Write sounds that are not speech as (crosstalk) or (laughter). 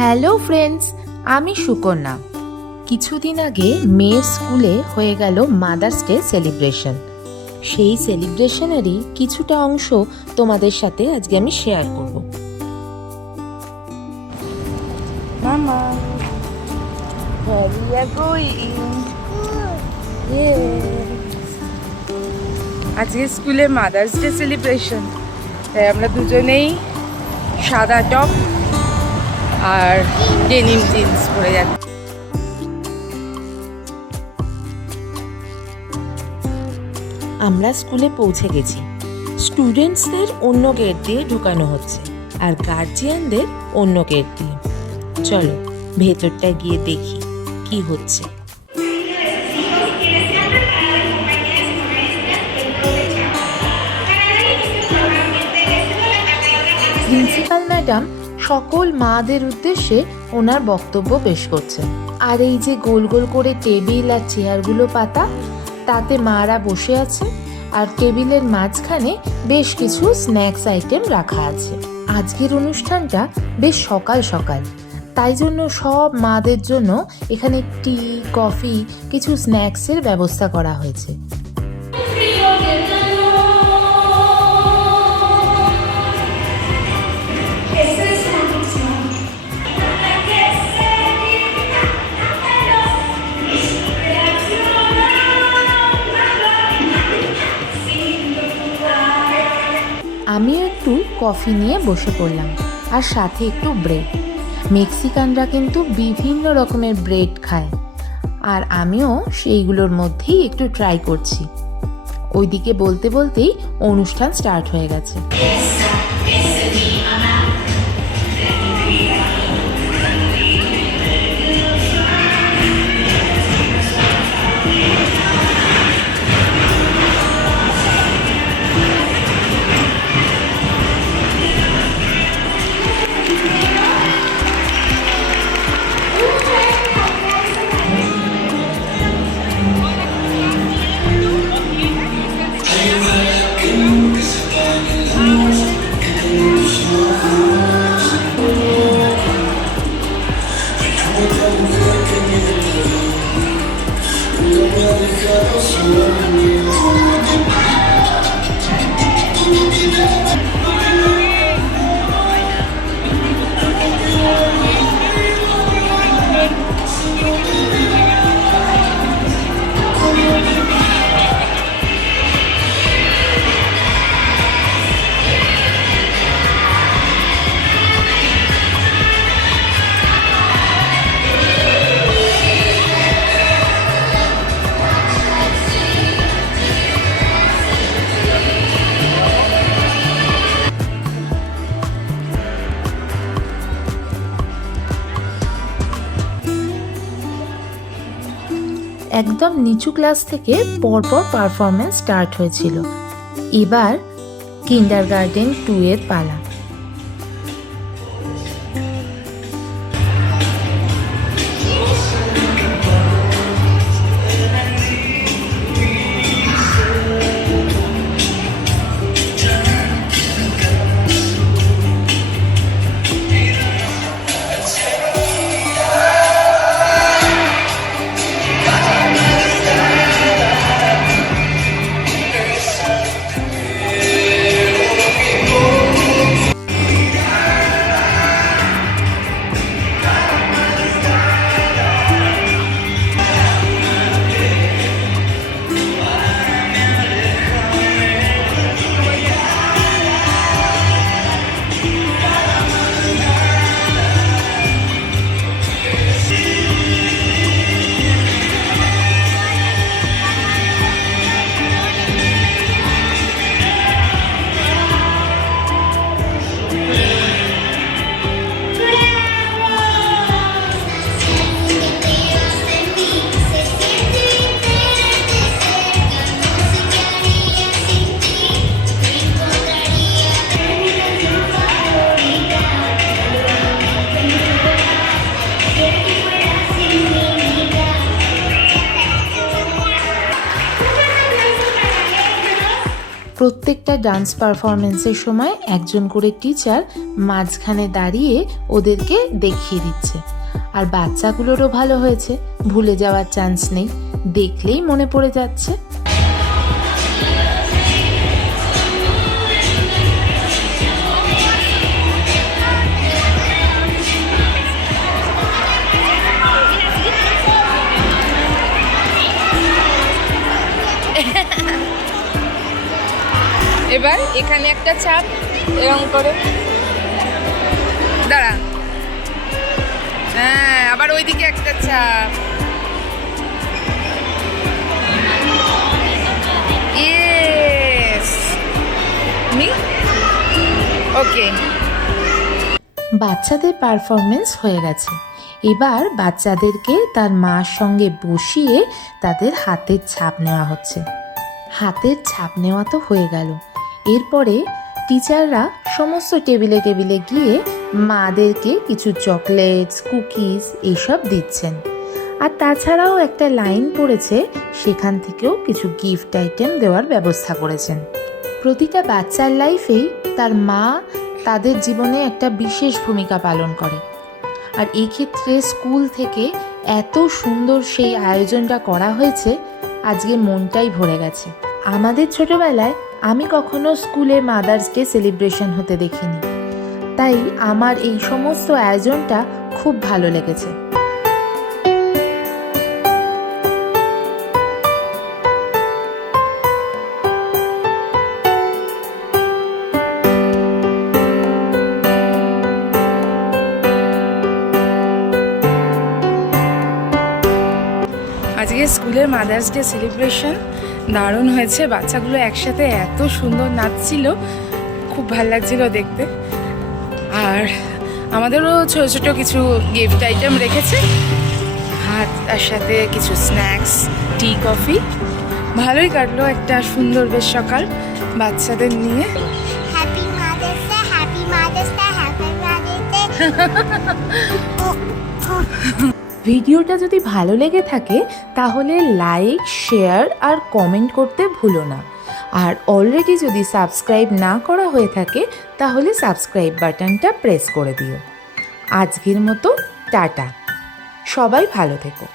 Hello friends আমি সুকন্যা। কিছুদিন আগে মেয়ের স্কুলে হয়ে গেল মাদার্স ডে সেলিব্রেশন সেই সেলিব্রেশনেরই কিছুটা অংশ তোমাদের সাথে আজকে আমি শেয়ার করব. আজকে স্কুলে মাদার্স ডে সেলিব্রেশন তাই আমরা দুজনেই সাদা টপ আর ডেনিম জিন্স পরে যাচ্ছি আমরা স্কুলে পৌঁছে গেছি স্টুডেন্টসদের অন্য গেট দিয়ে ঢুকানো হচ্ছে আর গার্জিয়ানদের অন্য গেট দিয়ে চলো ভেতরটা গিয়ে দেখি কি হচ্ছে প্রিন্সিপাল ম্যাডাম সকল মাদের উদ্দেশ্যে ওনার বক্তব্য পেশ করছেন। আর এই যে গোল গোল করে টেবিল আর চেয়ারগুলো পাতা, তাতে মারা বসে আছে আর টেবিলের মাঝখানে বেশ কিছু স্ন্যাক্স আইটেম রাখা আছে। আজকের অনুষ্ঠানটা বেশ সকাল সকাল। তাই জন্য সব মাদের জন্য এখানে টি, কফি, কিছু স্ন্যাক্সের ব্যবস্থা করা হয়েছে। আমিও একটু কফি নিয়ে বসে পড়লাম, আর সাথে একটু ব্রেড। মেক্সিকানরা কিন্তু বিভিন্ন রকমের ব্রেড খায়, আর আমিও সেইগুলোর মধ্যেই একটু ট্রাই করছি। ওইদিকে বলতে বলতেই অনুষ্ঠান স্টার্ট হয়ে গেছে। একদম নিচু ক্লাস থেকে পরপর পারফরমেন্স স্টার্ট হয়েছিল। এবার কিন্ডার গার্ডেন টু এর পালা। প্রত্যেকটা ডান্স পারফরমেন্সের সময় একজন করে টিচার মাঝখানে দাঁড়িয়ে ওদেরকে দেখিয়ে দিচ্ছে। আর বাচ্চাগুলোরও ভালো হয়েছে, ভুলে যাওয়ার চান্স নেই, দেখলেই মনে পড়ে যাচ্ছে। এবার এখানে একটা চাপ, এরকম করে। দাঁড়া। হ্যাঁ আবার ওইদিকে একটা চাপ। ওকে বাচ্চাদের পারফরমেন্স হয়ে গেছে। এবার বাচ্চাদেরকে তার মার সঙ্গে বসিয়ে তাদের হাতের ছাপ নেওয়া হচ্ছে। হাতের ছাপ নেওয়া তো হয়ে গেল। এরপরে টিচাররা সমস্ত টেবিলে টেবিলে গিয়ে মাদেরকে কিছু চকলেটস, কুকিজ এইসব দিচ্ছেন। আর তাছাড়াও একটা লাইন পড়েছে, সেখান থেকেও কিছু গিফট আইটেম দেওয়ার ব্যবস্থা করেছেন। প্রতিটা বাচ্চার লাইফেই তার মা তাদের জীবনে একটা বিশেষ ভূমিকা পালন করে। আর এক্ষেত্রে স্কুল থেকে এত সুন্দর সেই আয়োজনটা করা হয়েছে, আজকে মনটাই ভরে গেছে। আমাদের ছোটবেলায় আমি কখনো স্কুলে মাদার্স ডে সেলিব্রেশন হতে দেখিনি। তাই আমার এই সমস্ত আয়োজনটা খুব ভালো লেগেছে। আজকে স্কুলের মাদার্স ডে সেলিব্রেশন দারুণ হয়েছে। বাচ্চাগুলো একসাথে এত সুন্দর নাচছিল। খুব ভালো লাগছিল দেখতে। আর আমাদেরও ছোট ছোট কিছু গিফট আইটেম রেখেছে। হাত তার সাথে কিছু স্ন্যাক্স টি কফি ভালোই কাটলো একটা সুন্দর বেশ সকাল বাচ্চাদের নিয়ে। Happy (laughs) ভিডিওটা যদি ভালো লেগে থাকে, তাহলে লাইক, শেয়ার আর কমেন্ট করতে ভুলো না। আর অলরেডি যদি সাবস্ক্রাইব না করা হয়ে থাকে, তাহলে সাবস্ক্রাইব বাটনটা প্রেস করে দিও। আজকের মতো, টাটা। সবাই ভালো থেকো।